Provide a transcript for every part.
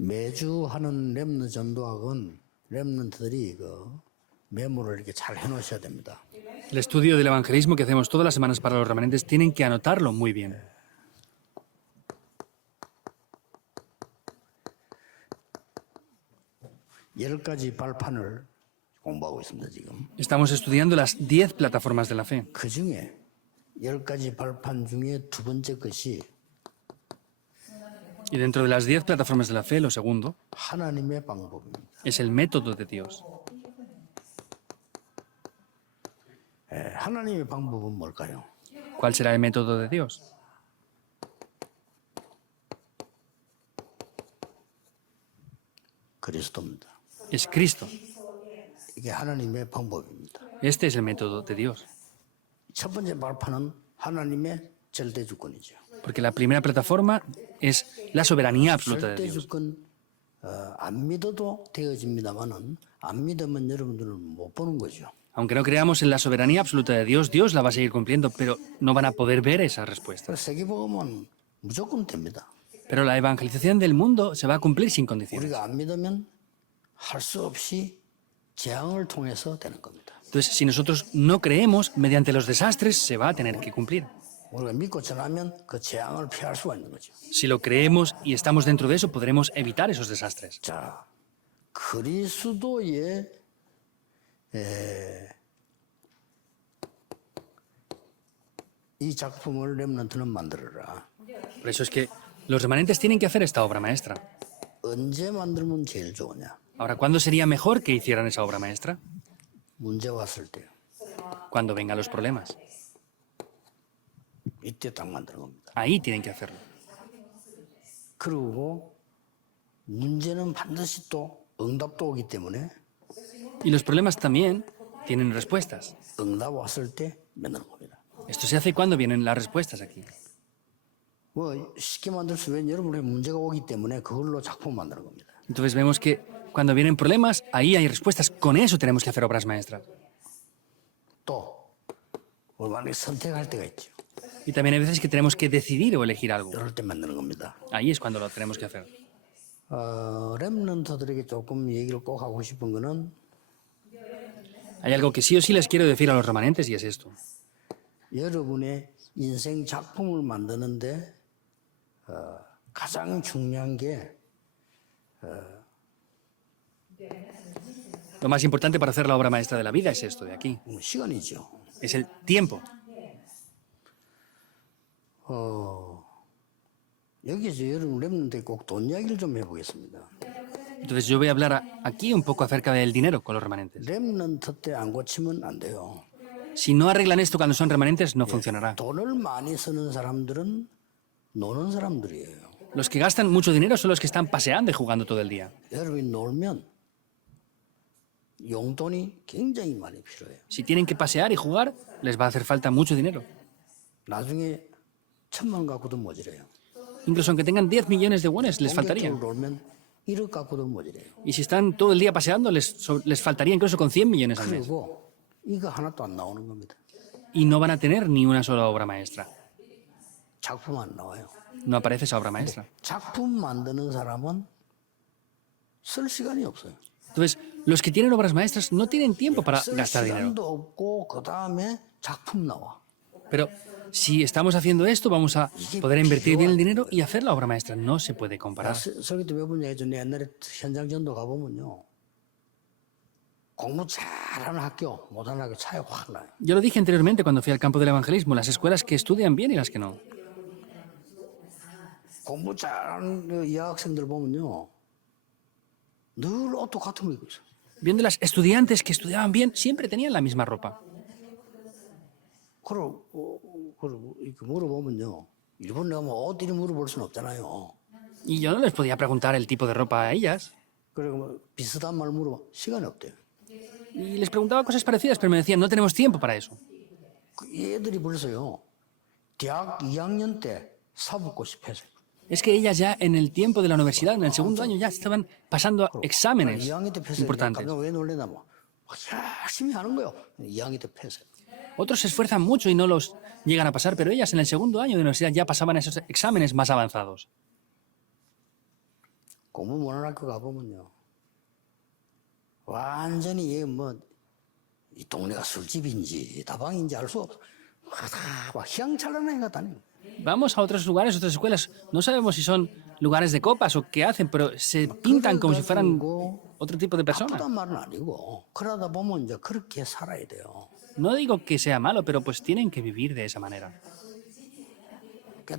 매주 하는 렘넌트 전도학은 렘넌트들이 메모를 이렇게 잘 해놓으셔야 됩니다. El estudio del evangelismo que hacemos todas las semanas para los remanentes tienen que anotarlo muy bien. 열 가지 발판을 공부하고 있습니다, 지금. Estamos estudiando las 10 plataformas de la fe. 그 중에 10가지 발판 중에 두 번째 것이 Y dentro de las 10 plataformas de la fe, lo segundo 하나님의 방법입니다. es el método de Dios. 하나님의 방법은 뭘까요? ¿Cuál será el método de Dios? 그리스도입니다. Es Cristo. 이게 하나님의 방법입니다. Este es el método de Dios. 첫 번째 발판은 하나님의 절대 주권이죠. Porque la primera plataforma es la soberanía absoluta de 절대 Dios. 주권 안 믿어도 되어집니다만은 안 믿으면 여러분들은 못 보는 거죠. Aunque no creamos en la soberanía absoluta de Dios, Dios la va a seguir cumpliendo, pero no van a poder ver esas respuestas. 그래서 세계복음은 무조건 됩니다. Pero la evangelización del mundo se va a cumplir sin condiciones. 우리가 안 믿으면 할 수 없이 재앙을 통해서 되는 겁니다. Entonces, si nosotros no creemos, mediante los desastres se va a tener que cumplir. 우리가 믿고 전하면 그 재앙을 피할 수가 있는 거죠. Si lo creemos y estamos dentro de eso, podremos evitar esos desastres. 자, 그리스도의 이 작품을 렘넌트는 만들어라. Por eso es que los remanentes tienen que hacer esta obra maestra. 언제 만들면 제일 좋으냐? Ahora, ¿cuándo sería mejor que hicieran esa obra maestra? 문제 왔을 때요. Cuando vengan los problemas. 이때 딱 만드는 겁니다. Ahí tienen que hacerlo. 그리고 문제는 반드시 또 응답도 오기 때문에 Y los problemas también tienen respuestas. 응답 왔을 때 만드는 겁니다. Esto se hace cuando vienen las respuestas aquí. 뭐 쉽게 만들 수 있는 여러분의 문제가 오기 때문에 그걸로 작품 만드는 겁니다. Entonces vemos que cuando vienen problemas, ahí hay respuestas. Con eso tenemos que hacer obras maestras. 또 만약에 선택할 때가 있죠. Y también hay veces que tenemos que decidir o elegir algo. 이럴 때 만드는 겁니다. Ahí es cuando lo tenemos que hacer. 렘넌트들에게 조금 얘기를 꼭 하고 싶은 거는 Hay algo que sí o sí les quiero decir a los remanentes y es esto. 여러분의 인생 작품을 만드는데 가장 중요한 게 Lo más importante para hacer la obra maestra de la vida es esto de aquí. 시간이죠. Es el tiempo. 여기서 여러분 렘넌트에 꼭 돈 이야기를 좀 해보겠습니다. Entonces yo voy a hablar aquí un poco acerca del dinero con los remanentes. 렘넌트 때 안 고치면 안 돼요. Si no arreglan esto cuando son remanentes, no funcionará. 돈을 많이 쓰는 사람들은 노는 사람들이에요. Los que gastan mucho dinero son los que están paseando y jugando todo el día. 여러분이 놀면 용돈이 굉장히 많이 필요해요. Si tienen que pasear y jugar, les va a hacer falta mucho dinero. 나중에 1,000만 갖고도 모자라요. Incluso aunque tengan 10 millones de wones, les faltaría. 놀면 1억 갖고도 모자라요. Y si están todo el día paseando, les faltaría incluso con 100 millones al mes. 그리고 이거 하나도 안 나오는 겁니다. Y no van a tener ni una sola obra maestra. 작품 안 나와요. No aparece esa obra maestra. 작품 만드는 사람은 쓸 시간이 없어요. Entonces, los que tienen obras maestras no tienen tiempo para 쓸 gastar dinero. 시간도 없고 그 다음에 작품 나와. Pero si estamos haciendo esto, vamos a poder invertir bien el dinero y hacer la obra maestra. No se puede comparar. 설교 때 몇 번 얘기했죠. 옛날에 현장 전도 가보면요. 공부 잘하는 학교, 못하는 학교 차이 확 나요. Yo lo dije anteriormente cuando fui al campo del evangelismo, las escuelas que estudian bien y las que no. 공부 잘하는 이 학생들 보면요. 늘 옷도 같은 거 입고 있어요. Viendo las estudiantes que estudiaban bien, siempre tenían la misma ropa. 그리고 이렇게 물어보면요. 일본 가면 옷 이름 물어볼 수는 없잖아요. Y yo no les podía preguntar el tipo de ropa a ellas. 그리고 뭐 비슷한 말 물어봐. 시간이 없대요. Y les preguntaba cosas parecidas, pero me decían, no tenemos tiempo para eso. 이 애들이 벌써요. 대학 2학년 때 사법고시 패스. Es que ellas ya en el tiempo de la universidad, en el segundo año, ya estaban pasando a exámenes 2학년 때 패스. importantes. 깜짝 왜 놀래냐면 열심히 하는 거요. 2학년 때 패스. Otros se esfuerzan mucho y no los llegan a pasar, pero ellas en el segundo año de universidad ya pasaban esos exámenes más avanzados. 공부 못하는 학교 가보면요. 완전히 이 동네가 술집인지 다방인지 알 수 없어. 다막 휘황찬란하게 갔다니. Vamos a otros lugares, otras escuelas. No sabemos si son lugares de copas o qué hacen, pero se pintan como si fueran otro tipo de personas. 나쁘단 말은 아니고 그러다 보면 이제 그렇게 살아야 돼요. No digo que sea malo, pero pues tienen que vivir de esa manera.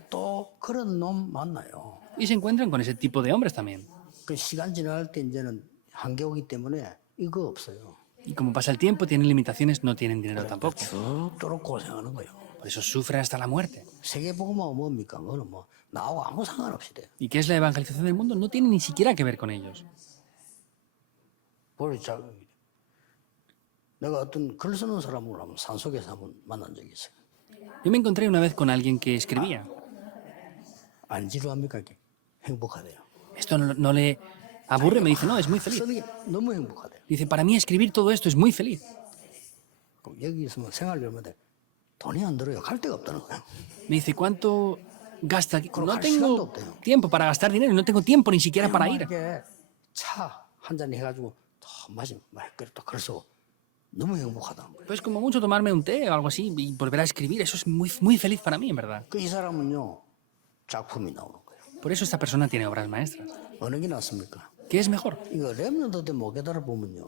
또 그런 놈 만나요. Y se encuentran con ese tipo de hombres también. 그 시간 지날 때 이제는 한계 오기 때문에 이거 없어요. Y como pasa el tiempo, tienen limitaciones, no tienen dinero tampoco. 죽도록 고생하는 거예요. Por eso sufren hasta la muerte. 세계복음은 뭡니까? 그거는 나하고 아무 상관없이 돼요. ¿Y qué es la evangelización del mundo? No tiene ni siquiera que ver con ellos. 내가 어떤 글 쓰는 사람을 한번 산속에서 한번 만난 적이 있어요. Yo me encontré una vez con alguien que escribía. 안 지루합니까? 이게? 행복하대요. Esto no le aburre, me dice, no, es muy feliz. 쓰는 게 너무 행복하대요. Dice, para mí escribir todo esto es muy feliz. 그럼 여기 있으면 생활비인데 돈이 안 들어요. 갈 데가 없다는 거예요. Me dice, ¿cuánto gasta aquí? No 갈 시간도 tengo 없대요. tiempo para gastar dinero, no tengo tiempo ni siquiera para ir. 이게 차 한 잔 해가지고 더 마시면 또 그래서 너무 행복하다는 거예요. Pues como mucho tomarme un té o algo así y volver a escribir, eso es muy, muy feliz para mí, en verdad. 이 사람은요 작품이 나오는 거예요. Por eso esta persona tiene obras maestras. 어느 게 낫습니까? ¿Qué es mejor? 이거 렘넌트 때 못 깨달아 보면요,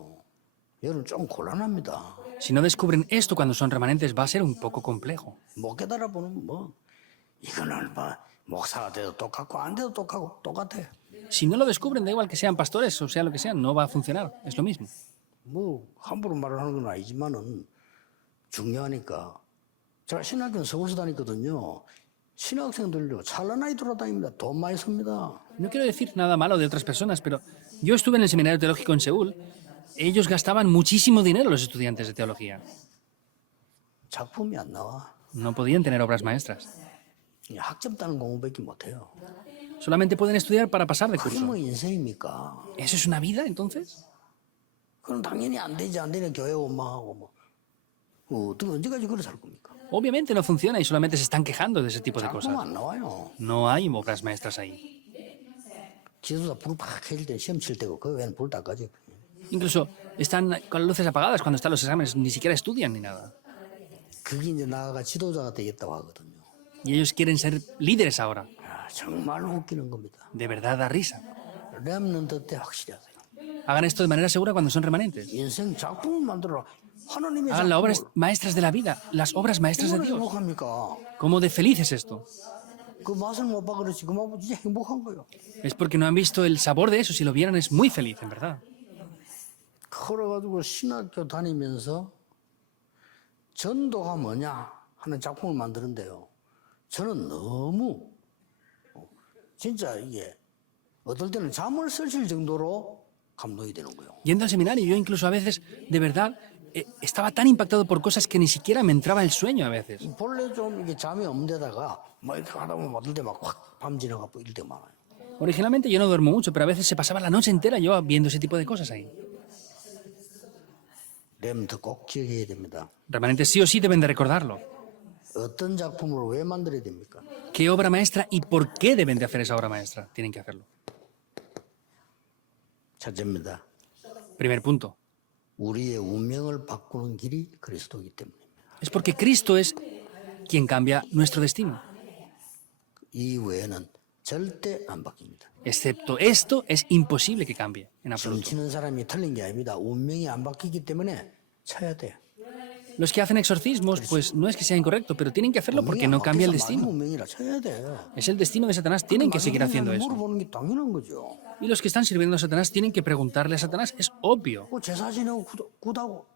여러분 좀 곤란합니다. Si no descubren esto cuando son remanentes, va a ser un poco complejo. 못 깨달아 보면 이거는 목사가 돼도 똑같고 안 돼도 똑같아. Si no lo descubren, da igual que sean pastores o sea lo que sean, no va a funcionar. Es lo mismo. 함부로 말을 하는 건 아니지만은 중요하니까. 제가 신학교는 서울서 다녔거든요. 신학생들요 찬란하게 돌아다닙니다. 돈 많이 씁니다. No quiero decir nada malo de otras personas, pero yo estuve en el seminario teológico en Seúl. Ellos gastaban muchísimo dinero los estudiantes de teología. 작품이 안 나와. No podían tener obras maestras. 학점 따는 공부밖에 못해요. Solamente pueden estudiar para pasar de 그게 curso. 인생입니까? ¿Eso es una vida, entonces? 그럼 당연히 안 되는 교회 원망하고 어떻게 언제까지 그래 살 겁니까? Obviamente no funciona y solamente se están quejando de ese tipo de 작품 cosas. 안 나와요. No hay obras maestras ahí. 기술사 불팍 해질 때 시험 칠 때고 그 외에는 불 다 꺼져. Incluso están con las luces apagadas cuando están los exámenes, ni siquiera estudian ni nada. 그게 이제 나아가 지도자가 되겠다고 하거든요. Y ellos quieren ser líderes ahora. 정말 웃기는 겁니다. De verdad da risa. 렘넌트 때 확실히 하세요. Hagan esto de manera segura cuando son remanentes. 인생 작품을 만들어라. 하나님의 Hagan las obras 작품을 maestras de la vida, las obras maestras de 얼마나 Dios. 행복합니까? ¿Cómo de feliz es esto? 그 맛을 못 봐 그렇지. 그 맛 진짜 행복한 거예요. Es porque no han visto el sabor de eso. Si lo vieran es muy feliz, en verdad. 그래가지고 신학교 다니면서 전도가 뭐냐 하는 작품을 만드는데요. 저는 너무 진짜 이게 어떨 때는 잠을 설칠 정도로 감동이 되는 거예요. Yendo al seminario, yo incluso a veces, de verdad, estaba tan impactado por cosas que ni siquiera me entraba el sueño a veces. 본래 좀 이게 잠이 없는 데다가 막 이렇게 하다 보면 어떨 때 막 확 밤 지나가고 이럴 때 많아요. Originalmente yo no duermo mucho, pero a veces se pasaba la noche entera yo viendo ese tipo de cosas ahí. 렘트 꼭 기억해야 됩니다. Remanentes sí o sí deben de recordarlo. 어떤 작품을 왜 만들어야 됩니까? ¿Qué obra maestra y por qué deben de hacer esa obra maestra? Tienen que hacerlo. 첫째입니다. Primer punto. 우리의 운명을 바꾸는 길이 그리스도이기 때문입니다. Es porque Cristo es quien cambia nuestro destino. 이 외에는 절대 안 바뀝니다. Excepto esto, es imposible que cambie en absoluto. 점치는 사람이 틀린 게 아닙니다. 운명이 안 바뀌기 때문에 쳐야 돼요. Los que hacen exorcismos, pues no es que sea incorrecto, pero tienen que hacerlo porque no cambia el destino. 운명이라 쳐야 돼. Es el destino de Satanás, tienen que seguir haciendo eso. 물어보는 게 당연한 거죠. Y los que están sirviendo a Satanás tienen que preguntarle a Satanás, es obvio. 제사 지내고 굿하고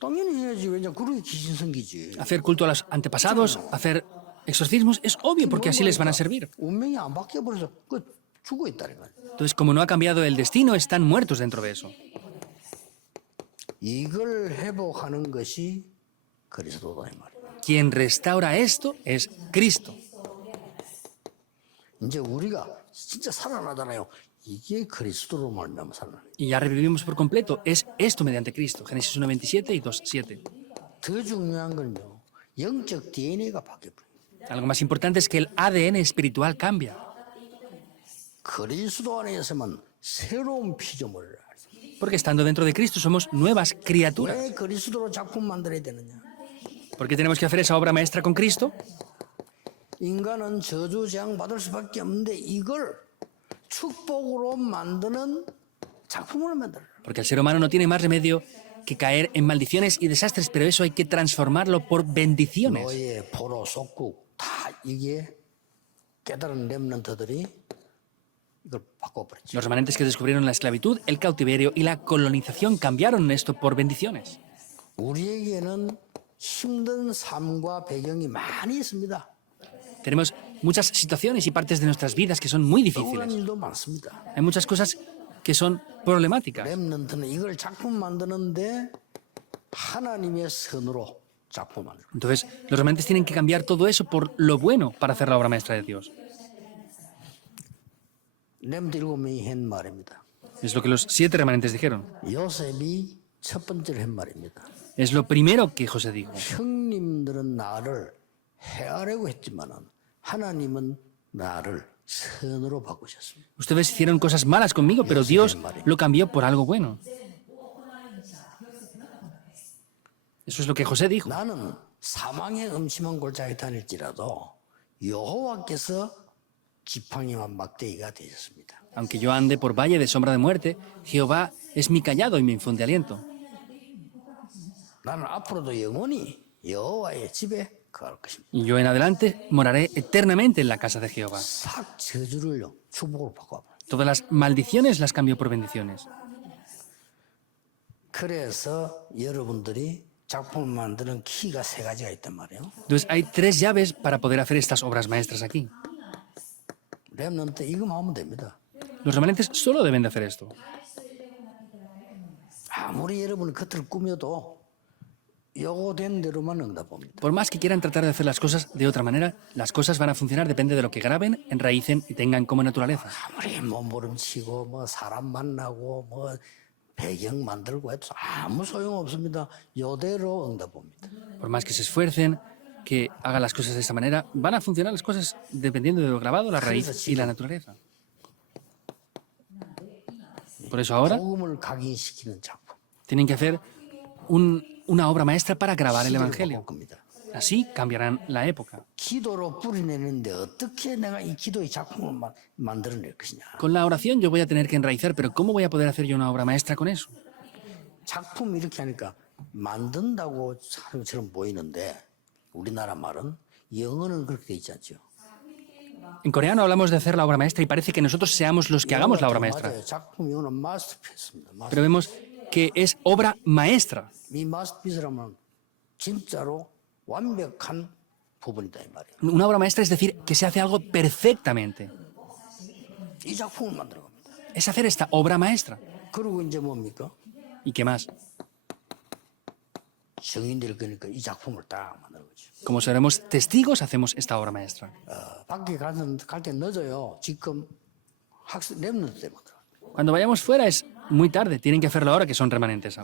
당연히 해야지. 왜냐 그러게 귀신 생기지. Hacer culto a los antepasados, hacer exorcismos, es obvio porque así les van a servir. 운명이 안 바뀌어 버려서 죽어 있다니까. Entonces, como no ha cambiado el destino, están muertos dentro de eso. 이걸 회복하는 것이 그리스도다 이 말이에요. Quien restaura esto es Cristo. 이제 우리가 진짜 살아나잖아요. 이게 그리스도로 말미암아 살아나요. Y ya revivimos por completo. Es esto mediante Cristo. Génesis 1:27 y 2:7. 더 중요한 건요. 영적 DNA가 바뀌어버려요. Algo más importante es que el ADN espiritual cambia. 그리스도 안에 있으면 새로운 피조물을. Porque estando dentro de Cristo somos nuevas criaturas. 왜 그리스도로 작품 만들어야 되느냐? ¿Por qué tenemos que hacer esa obra maestra con Cristo? 인간은 저주 재앙 받을 수밖에 없는데 이걸 축복으로 만드는 작품을 만들어. Porque el ser humano no tiene más remedio que caer en maldiciones y desastres, pero eso hay que transformarlo por bendiciones. 노예, 포로, 속국 다 이게 깨달은 렘넌트들이 이걸 바꿔버렸죠. Los remanentes que descubrieron la esclavitud, el cautiverio y la colonización cambiaron esto por bendiciones. 우리에게는 힘든 삶과 배경이 많이 있습니다. Tenemos muchas situaciones y partes de nuestras vidas que son muy 억울한 difíciles. 일도 많습니다. Hay muchas cosas que son problemáticas. 렘넌트는 이걸 작품 만드는데 하나님의 선으로 작품 만들고 Entonces, los remanentes tienen que cambiar todo eso por lo bueno para hacer la obra maestra de Dios. 렘넌트 7명이 한 말입니다. Es lo que los 7 remanentes dijeron. 요셉이 첫 번째로 한 말입니다. Es lo primero que José dijo. 형님들은 나를 해하려고 했지만은 하나님은 나를 선으로 바꾸셨습니다. Ustedes hicieron cosas malas conmigo, pero Dios lo cambió por algo bueno. Eso es lo que José dijo. 나는 사망의 음침한 골짜기 다닐지라도 여호와께서 지팡이와 막대기가 되셨습니다. Aunque yo ande por valle de sombra de muerte, Jehová es mi callado y me infunde aliento. 나는 앞으로도 영원히 여호와의 집에 거할 것입니다. Y yo en adelante moraré eternamente en la casa de Jehová. 싹 저주를 축복으로 바꿔봐. Todas las maldiciones las cambió por bendiciones. 그래서 여러분들이 작품을 만드는 키가 3가지가 있단 말이에요. Entonces hay 3 llaves para poder hacer estas obras maestras aquí. 렘넌트 이거만 하면 됩니다. Los remanentes solo deben de hacer esto. 아무리 여러분이 겉을 꾸며도 요거 된 대로만 응답합니다. Por más que quieran tratar de hacer las cosas de otra manera, las cosas van a funcionar, depende de lo que graben, enraícen y tengan como naturaleza. 아무리 몸부림치고 뭐 사람 만나고 뭐 배경 만들고 해도 아무 소용 없습니다. 요대로 응답합니다. Por más que se esfuercen, que hagan las cosas de esta manera, van a funcionar las cosas dependiendo de lo grabado, la raíz y la naturaleza. Por eso ahora 복음을 각인시키는 작품. tienen que hacer una obra maestra para grabar el 시대를 Evangelio. 바꿀 겁니다. Así cambiarán la época. 기도로 뿌리내는데 어떻게 내가 이 기도의 작품을 만들어낼 것이냐. Con la oración yo voy a tener que enraizar, pero ¿cómo voy a poder hacer yo una obra maestra con eso? 작품 이렇게 하니까 만든다고 하는 것처럼 보이는데 우리나라 말은 영어는 그렇게 돼 있지 않죠. En coreano hablamos de hacer la obra maestra y parece que nosotros seamos los que hagamos la obra maestra. 맞아요. 작품 영어는 마스터피스입니다. Pero vemos que es obra maestra. 이 마스터피스라면 진짜로 완벽한 부분이다 이 말이에요. Una obra maestra es decir, que se hace algo perfectamente. 이 작품을 만들어 갑니다. Es hacer esta obra maestra. 그리고 이제 뭡니까? ¿Y qué más? 증인될 거니까 이 작품을 딱 만드는 거죠. Como seremos testigos, hacemos esta obra maestra. 밖에 갈 때 늦어요. 지금 학생 렘넌트 때 만들어. Cuando vayamos fuera es muy tarde, tienen que hacerlo ahora que son remanentes.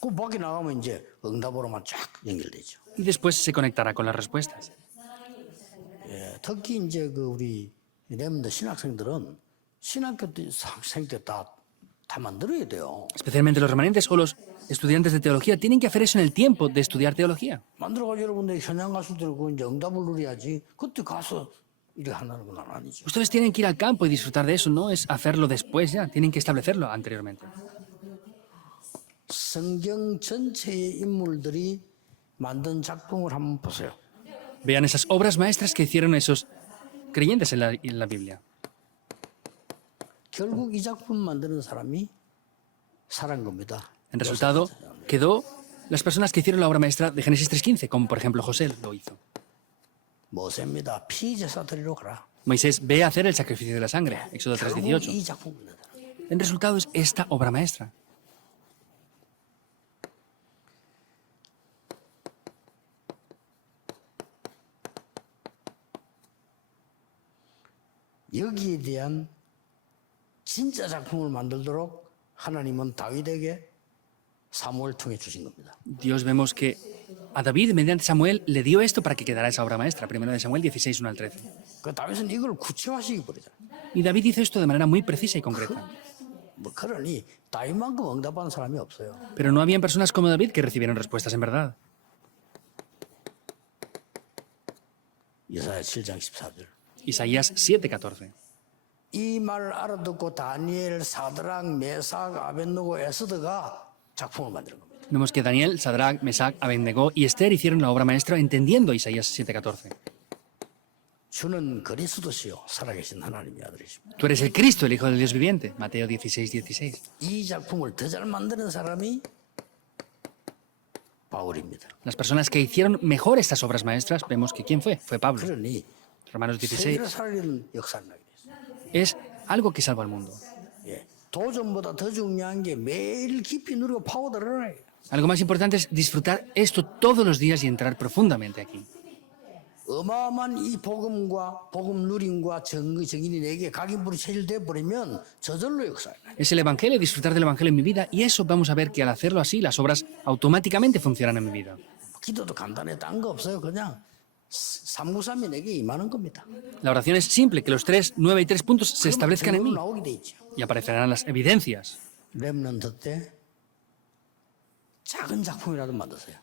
그 밖에 나가면 이제 응답으로만 쫙 연결되죠. Y después se conectará con las respuestas. 예, 특히 이제 그 우리 렘넌트 신학생들은 신학교 때 학생 때 다 만들어야 돼요. Especialmente los remanentes o los estudiantes de teología tienen que hacer eso en el tiempo de estudiar teología. 만들어가지고 여러분들 현장 가서 들고 이제 응답을 누려야지. 그때 가서 이렇게 하는 건 아니죠. Ustedes tienen que ir al campo y disfrutar de eso, no es hacerlo después ya, tienen que establecerlo anteriormente. 성경 전체의 인물들이 만든 작품을 한번 보세요. Vean esas obras maestras que hicieron esos creyentes en la Biblia. 결국 이 작품 만드는 사람이 살은 겁니다. En resultado, quedó las personas que hicieron la obra maestra de Génesis 3.15, como por ejemplo José lo hizo. 모세입니다. 피제사 드리러 가라. Moisés ve a hacer el sacrificio de la sangre, Éxodo 결국 3.18. 이 작품 만드는 En resultado es esta obra maestra. 여기에 대한 진짜 작품을 만들도록 하나님은 다윗에게 사무엘 통해 주신 겁니다. Dios vemos que a David, mediante Samuel, le dio esto para que quedara esa obra maestra. Primero de Samuel 16, 1 al 13. 그 다윗은 이걸 구체화시키 버리잖아요. Y David hizo esto de manera muy precisa y concreta. 뭐 그러니 다윗만큼 응답한 사람이 없어요. Pero no habían personas como David que recibieron respuestas en verdad. 이사야 7장 14절. Isaías 7:14. 이 말 알아듣고 다니엘, 사드락, 메삭, 아벤노고, 에스더가 작품을 만드는 겁니다. Vemos que Daniel, Sadrach, Mesach, Abednego y Esther hicieron la obra maestra entendiendo Isaías 7:14. 주는 그리스도시요 살아계신 하나님의 아들이십니다. Tú eres el Cristo, el Hijo del Dios viviente. Mateo 16:16. 이 작품을 더 잘 만드는 사람이 바울입니다. Las personas que hicieron mejor estas obras maestras, vemos que ¿quién fue? Fue Pablo. 그러니 Romanos 16 세계를 살리는 역사를 하게 됐어요. es algo que salva al mundo. 예. 도전보다 더 중요한 게 매일 깊이 누리고 파고들어라. Algo más importante es disfrutar esto todos los días y entrar profundamente aquí. 어마어마한 이 복음과 복음 누림과 정인이 내게 각인불이 체질돼 버리면 저절로 역사해. Es el Evangelio, disfrutar del Evangelio en mi vida, y eso vamos a ver que al hacerlo así, las obras automáticamente funcionan en mi vida. 기도도 간단해 딴 거 없어요. 그냥 393이 내게 임하는 겁니다. La oración es simple, que los 3, 9 y 3 puntos se establezcan en mí 나오게 돼 있죠. y aparecerán las evidencias. 렘넌트 때 작은 작품이라도 만드세요.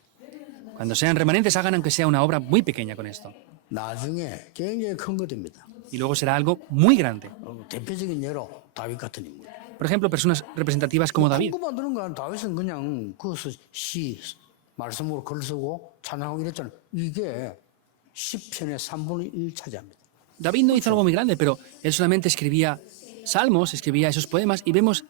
Cuando sean remanentes, hagan aunque sea una obra muy pequeña con esto. 나중에 굉장히 큰 거 됩니다. Y luego será algo muy grande. 대표적인 예로 다윗 같은 인물. Por ejemplo, personas representativas como David. 큰 거 만드는 건 다윗은 그냥 그것을 시 말씀으로 글 쓰고 찬양하고 이랬잖아요. 이게 10편의 3분의 1 차지합니다. David no hizo algo muy grande, pero él solamente escribía salmos, escribía esos poemas, y vemos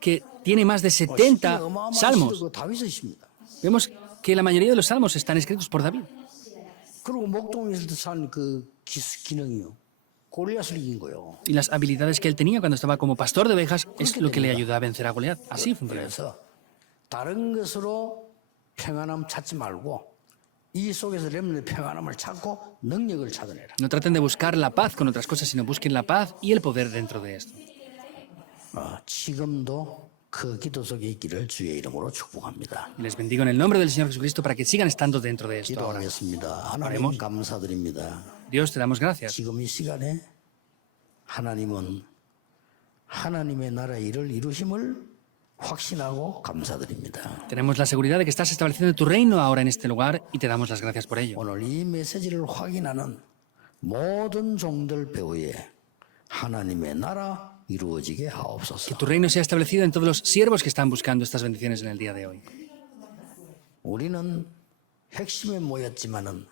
que tiene más de 70 어마어마한 salmos. 시도 그 다윗의 시입니다. Vemos que la mayoría de los salmos están escritos por David. 그리고 목동에서 산그 기능이요. 골리앗을 이긴 거예요. Y las habilidades que él tenía cuando estaba como pastor de ovejas es lo que le ayudó a vencer a Goliat. Así funciona. 그래서 다른 것으로 평안함 찾지 말고 이 속에서 렘넌트의 평안함을 찾고 능력을 찾아내라. No traten de buscar la paz con otras cosas, sino busquen la paz y el poder dentro de esto. 지금도 그 기도 속에 있기를 주의 이름으로 축복합니다. Y les bendigo en el nombre del Señor Jesucristo para que sigan estando dentro de esto ahora. 기도하겠습니다. 하나님 Oremos. 감사드립니다. Dios, te damos gracias. 지금 이 시간에 하나님은 하나님의 나라의 일을 이루심을 확신하고 감사드립니다. Tenemos la seguridad de que estás estableciendo tu reino ahora en este lugar y te damos las gracias por ello. 오늘 이 메시지를 확인하는 모든 종들 배후에 하나님의 나라 이루어지게 하옵소서. Tu reino sea establecido en todos los siervos que están buscando estas bendiciones en el día de hoy. 우리는 핵심에 모였지만은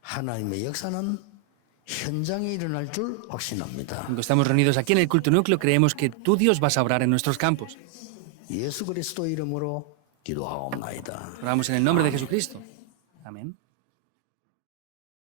하나님의 역사는 현장에 일어날 줄 확신합니다. Cuando estamos reunidos aquí en el culto núcleo, creemos que tú, Dios, vas a obrar en nuestros campos. 예수 그리스도 이름으로 기도하옵나이다. Oramos en el nombre de Jesucristo. Amén.